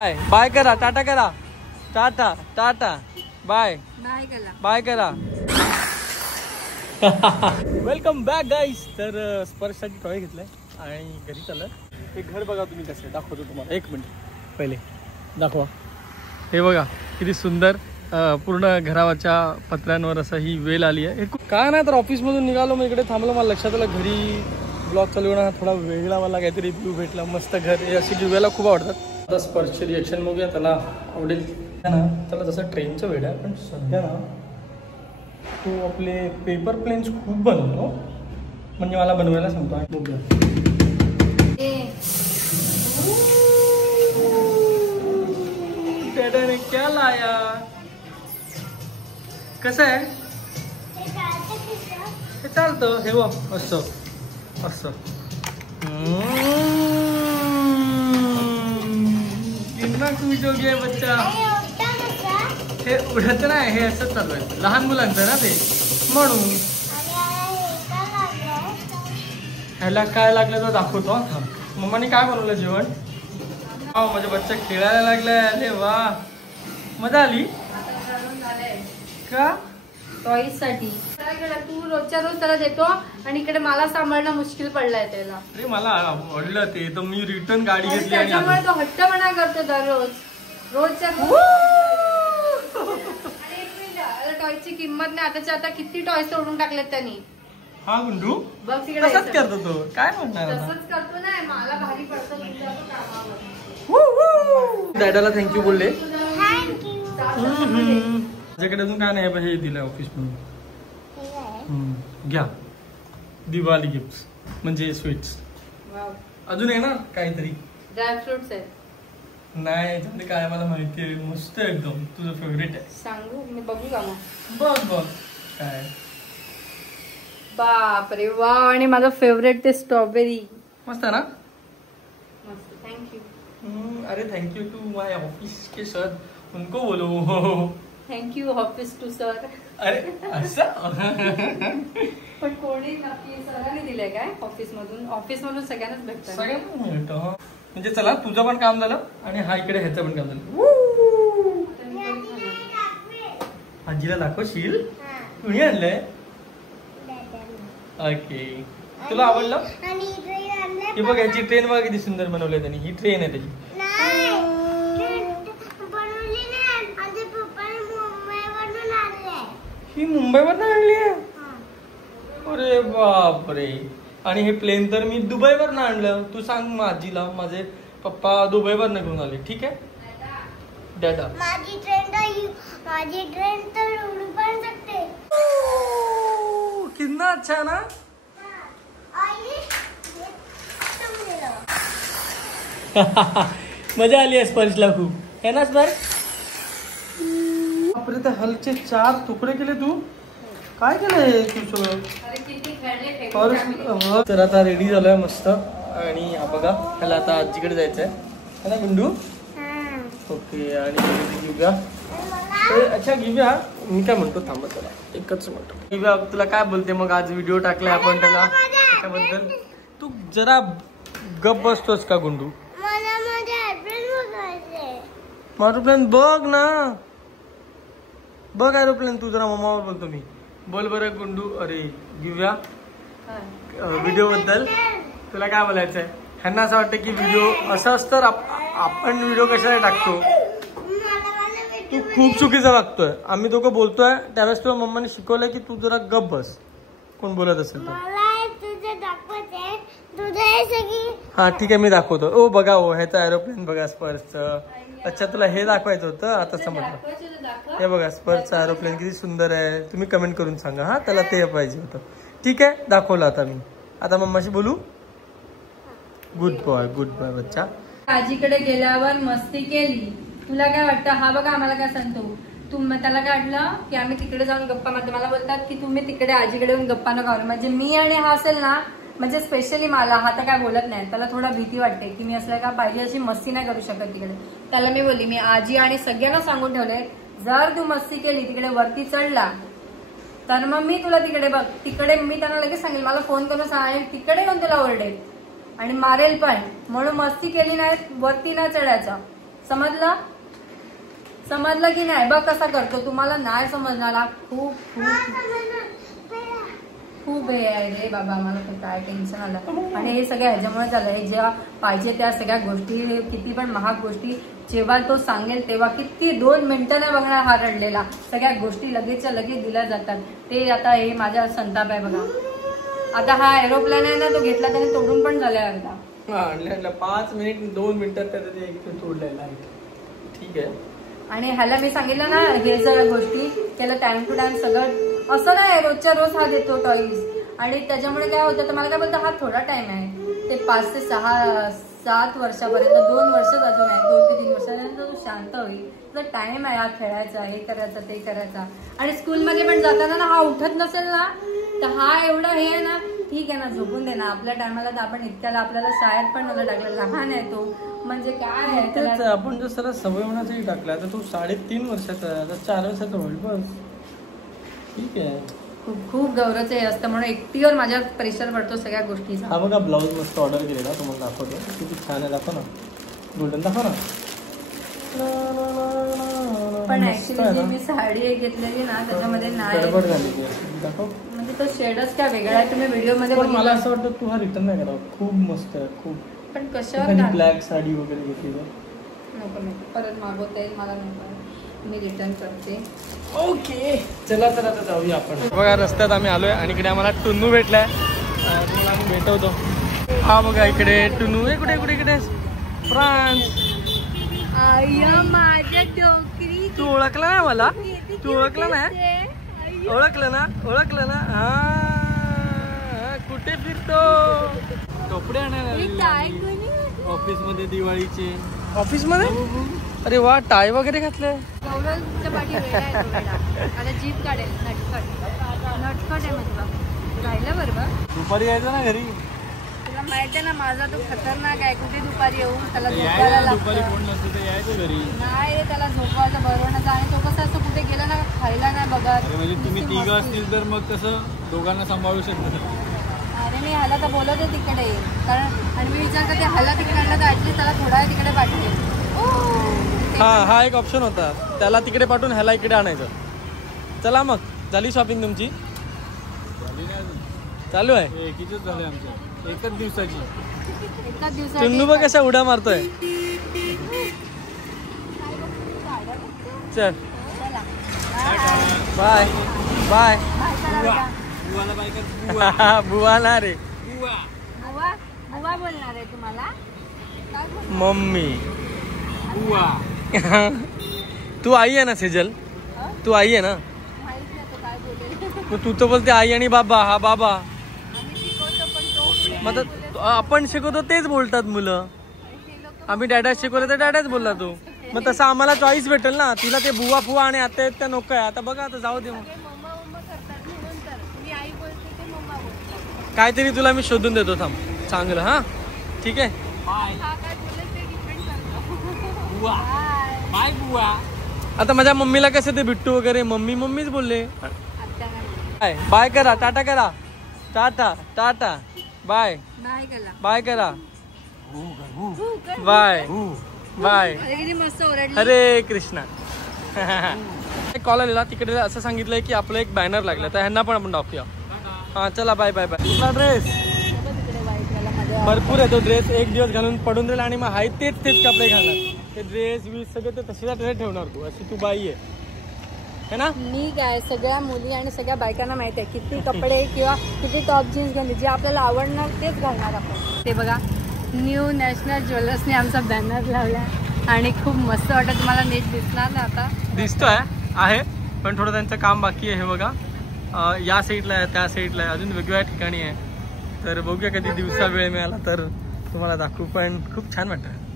Bye करा, tata करा, tata tata bye bye करा. वेलकम बॅक गाईस. तर स्पर्शसाठी टॉय घेतलाय आणि घरी चाललं. हे घर बघा तुम्ही कसं दाखवतो तुम्हाला. एक मिनिट पहिले दाखवा. हे बघा किती सुंदर. पूर्ण घरावरच्या पत्र्यांवर असं ही वेल आली आहे. काय नाही तर ऑफिसमधून निघालो मग इकडे थांबलो. मला लक्षात आलं घरी ब्लॉग चालवणं थोडा वेगळा मला काहीतरी व्ह्यू भेटला. मस्त घर. हे असे व्ह्यूला खूप आवडतात. आता स्पर्शचे रिएक्शन बघूया त्याला आवडेल ना. त्याला जसं ट्रेनचं वेळ आहे पण सध्या ना तो आपले पेपर प्लेन्स खूप बनवतो. म्हणजे मला बनवायला सांगतो. बघूया. डॅडाने क्या लाया. कसं आहे हे चालतं. हे बघ असं असं. कितना खुश हो गया बच्चा. हे उडत नाही. हे असंच चालू आहे. लहान मुलांचं ना ते म्हणून. ह्याला काय लागलं तर दाखवतो. मम्माने काय बनवलं जेवण. माझा बच्चा खेळायला लागलाय. अरे वा मजा आली का. टॉईज साठी तू रोजच्या रोज त्याला देतो आणि इकडे मला सांभाळणं मुश्किल पडलंय त्याला. अरे मला आवडलं ते तर मी रिटर्न गाडी घेतली. त्याच्यामुळे तो हट्टपणा करतो दररोज. रोजच्या टॉयची किंमत नाही. आताच्या आता किती टॉयज तोडून टाकलेत त्यांनी. हा गुंडू बघ तिकडे तसंच करतो तो. काय म्हणणार तसंच करतो ना. मला भारी पडतो कामावर. डॅडाला थँक्यू बोलले. माझ्याकडे अजून काय नाही. हे दिलंय ऑफिस म्हणून. घ्या दिवाळी गिफ्ट म्हणजे स्वीट्स. अजून आहे ना काहीतरी. ड्रायफ्रुट्स आहेत. नाही तुमचे काय मला माहिती आहे. मस्त एकदम तुझं फेवरेट आहे. सांगू मी बघू का मग. बघ बघ काय. बापरे वा. आणि माझं फेवरेट ते स्ट्रॉबेरी. मस्त आहे ना. मस्त थँक्यू. अरे थँक्यू टू माय ऑफिस के सर. उनको बोलो. Thank you office to sir. अरे असं पण कोणी नक्की सरांनी दिलंय काय ऑफिस मधून सगळ्यांनाच भेटतं. सगळ्यांना मिळतं. म्हणजे चला तुझं पण काम झालं आणि हा इकडे ह्याचं पण काम झालं. आजीला दाखवशील. कुणी आणलंय. ओके तुला आवडलं. ही बघ याची ट्रेन बघा किती सुंदर बनवली त्यांनी. ही ट्रेन आहे त्याची. ही मुंबईवरून आणली आहे. अरे बापरे. आणि हे प्लेन तर मी दुबईवरून आणलं. तू सांग आजीला माझे पप्पा दुबईवरून घेऊन आले. ठीक आहे डॅडा. माझी ट्रेन तर उडू पण शकते. कितना अच्छा ना. मजा आली आहे स्पर्शला खूप है ना स्पर्श. बापरे त्या हलचे 4 तुकडे केले तू. काय केलंय तू सगळं. तर आता रेडी झालोय मस्त. आणि हा बघा ह्याला आता आजीकडे जायचंय है ना गुंडू. ओके आणि घेऊया. अच्छा घेऊया. मी काय म्हणतो थांबा त्याला एकच म्हणतो. घेऊया तुला काय बोलते मग. आज व्हिडिओ टाकलाय आपण त्याला त्याच्याबद्दल. तू जरा गप बसतोस का गुंडू. एरोप्लेन बघ ना. बघ एरोप्लेन. तू जरा मम्मावर बोलतो मी. बोल बरं गुंडू. अरे घेऊया व्हिडिओ बद्दल तुला काय बोलायचंय. ह्यांना असं वाटतं की व्हिडिओ असं असतं आपण व्हिडिओ कशाला टाकतो. तू खूप चुकीचं वागतोय. आम्ही दोघं बोलतोय त्यावेळेस तुला मम्माने शिकवलंय की तू जरा गप बस. कोण बोलत असेल तर. हा ठीक आहे मी दाखवतो. ओ बघा ओ ह्याचा एरोप्लेन बघा स्पर्शचं. अच्छा तुला हे दाखवायचं होतं. आता समजलं. हे बघा स्पर्शचा एरोप्लेन किती सुंदर आहे. तुम्ही कमेंट करून सांगा. हा त्याला ते पाहिजे होतं. ठीक आहे दाखवलं आता मी. आता मम्माशी बोलू. गुड बॉय बच्चा. आजीकडे गेल्यावर मस्ती केली. तुला काय वाटतं. हा बघा आम्हाला काय सांगतो. त्याला काय वाटलं की आम्ही तिकडे जाऊन गप्पा मारतो. मला बोलतात की तुम्ही तिकडे आजीकडे येऊन गप्पा नका मारू. म्हणजे मी आणि हा असेल ना म्हणजे स्पेशली मला हा तर काय बोलत नाही. त्याला थोडा भीती वाटते की मी असल्या का पाहिजे अशी मस्ती नाही करू शकत तिकडे. त्याला मी बोलली मी आजी आणि सगळ्यांना सांगून ठेवले जर तू मस्ती केली तिकडे वरती चढला तर मग मी तुला तिकडे बघ. तिकडे मी त्यांना लगेच सांगेल. मला फोन करून सांग आणि तिकडे येऊन तुला ओरडेल आणि मारेल पण. म्हणून मस्ती केली नाही वरती ना चढायचं. समजलं समजलं की नाही? बघ कसा करतो, तुम्हाला नाही समजणार. खूप खूप खूप हे आहे रे बाबा, मला तर काय टेन्शन आलं. आणि हे सगळं ह्याच्यामुळे झालं, हे जेव्हा पाहिजे त्या सगळ्या गोष्टी, किती पण महाग गोष्टी जेव्हा तो सांगेल तेव्हा किती 2 मिनिटं नाही बघणार हा रडलेला. सगळ्या गोष्टी लगेचच्या लगेच दिल्या जातात. ते आता हे माझा संताप आहे बघा. आता हा एरोप्लेन आहे ना, तो घेतला त्याने तोडून पण झालाय अर्धा. 5 मिनिट 2 मिनिटात त्याचा तोडलेला आहे. ठीक आहे. आणि ह्याला मी सांगितलं ना, हे सगळ्या गोष्टी त्याला टाइम टू टाइम सगळं असं नाही रोजच्या रोज हा देतो टॉईज. आणि त्याच्यामुळे काय होतं, तर मला काय बोलतं, हा थोडा टाइम आहे. ते 5 ते 7 वर्षापर्यंत 2 वर्ष अजून आहे, 2 ते 3 वर्षापर्यंत तो शांत होईल. तर टाइम आहे हा खेळायचा, हे करायचं ते करायचा. आणि स्कूलमध्ये पण जाताना ना हा उठत नसेल ना, तर हा एवढा हे आहे ना, ठीक आहे ना, झोपून दे ना. आपल्या टायमाला तर आपण इतक्याला आपल्याला शाळेत पण मला टाकलं, लहान आहे तो, म्हणजे काय आहे. आपण जर सर सवय होण्यासाठी टाकला तर तो 3.5 वर्षाचा आहे, आता 4 वर्षाचा होईल बस. ठीक आहे. खूप खूप गौरवचं हे असतं, म्हणून एकटीवर माझ्या प्रेशर पडतो सगळ्या गोष्टीचा. हा बघा ब्लाऊज मस्त ऑर्डर केलेला, तुम्हाला दाखवतो. किती छान आहे, दाखव ना. गोल्डन दाखव ना. पण ऍक्च्युली जी मी साडी एक घेतलेली ना, त्याच्यामध्ये नाही दाखव. म्हणजे तो शेडच काय वेगळा आहे. तुम्ही व्हिडिओ मध्ये मला असं वाटतं तू हा रिटर्न नाही करा. खूप मस्त आहे, खूप. पण कशावर ब्लॅक साडी वगैरे घेतली नको परत मागवता येईल मला, नको, मी रिटर्न करते. ओके चला तर आता जाऊया आपण. बघा रस्त्यात आम्ही आलोय आणि इकडे आम्हाला टुन्नू भेटलाय, तुम्हाला आम्ही भेटवतो. हा बघा इकडे टुन्नू. कुठे कुठे इकडे फ्रान्स. माझ्या डोकरी. तू ओळखला ना मला? तू ओळखला ना? ओळखलं ना? ओळखलं ना? हा कुठे फिरतो? कपडे आणायला ऑफिस मध्ये दिवाळीचे. ऑफिस मध्ये? अरे वा, टाय वगैरे घातले. गौरवच्या पाठी आता जीप काढेल. नटखट आहे म्हणजे राहिलं बरोबर. दुपारी यायचं ना घरी. तुला माहिती आहे ना माझा तो खतरनाक आहे. कुठे दुपारी येऊन त्याला झोपायला दुपारी कोण नसतं तर यायचं घरी. नाही रे, त्याला झोपवायचं बरोबर. आणि तो कसं असं कुठे गेला ना, खायला नाही बघत. म्हणजे तुम्ही 3 असतील तर मग कसं दोघांना सांभाळू शकता. अरे मी ह्याला तर बोलवते तिकडे, कारण आणि मी विचार करते ह्याला तिकडे आणलं तर ऍटलीस्ट त्याला थोडा वेळ तिकडे पाठवेल. हा एक ऑप्शन होता, त्याला तिकडे पाठवून ह्याला इकडे आणायचं. चला मग, झाली शॉपिंग तुमची? चालू आहे. एकीच झालंय आमचं, एकच दिवसाची. टुन्नू बघ कशा उड्या मारतोय. चल बाय बाय. बुवा ना रे, बुवा बुवा बोलणार आहे तुम्हाला. मम्मी. तू आई आहे ना सेजल? तू आई आहे ना? तू तर बोलते आई आणि बाबा. हा बाबा. मग आपण शिकवतो तेच बोलतात मुलं. आम्ही डॅडा शिकवलं तर डॅडाच बोलला तू. मग तसं आम्हाला चॉईस भेटेल ना. तिला ते बुवा फुवा आणि आता येत त्या नको आहे. आता बघा, आता जाऊ दे. मग काहीतरी तुला मी शोधून देतो, थांब चांगलं. हा ठीक आहे. बाय बुवा. आता माझ्या मम्मीला कसं ते बिट्टू वगैरे मम्मी मम्मीच बोलले. बाय करा, टाटा करा. टाटा टाटा बाय बाय करा. Bye bye. Hare Krishna. Call आलेला तिकडे, असं सांगितलंय की आपलं एक बॅनर लागलं, तर ह्यांना पण आपण दाखवूया. हा चला बाय बाय बाय. कुठला ड्रेस? भरपूर आहे तो ड्रेस. एक दिवस घालून पडून राहील आणि मग हाय तेच कपडे घालणार. ते ड्रेस वीस सगळं ते तसेच ड्रेस ठेवणार तू. अशी तू बाई आहे ना? मी काय सगळ्या मुली आणि सगळ्या बायकांना माहिती आहे किती कपडे किंवा किती टॉप जीन्स घालणे, जे आपल्याला आवडणार तेच घालणार आपण. ते बघा, न्यू नॅशनल ज्वेलर्सने आमचा बॅनर लावला आणि खूप मस्त वाटत. तुम्हाला नीट दिसणार ना? आता दिसतोय आहे, पण थोडं त्यांचं काम बाकी आहे. हे बघा, या साईडला आहे, त्या साईडला आहे, अजून वेगवेगळ्या ठिकाणी आहे. तर बघूया कधी दिवसा वेळ मिळाला तर तुम्हाला दाखवू. पण खूप छान वाटतं.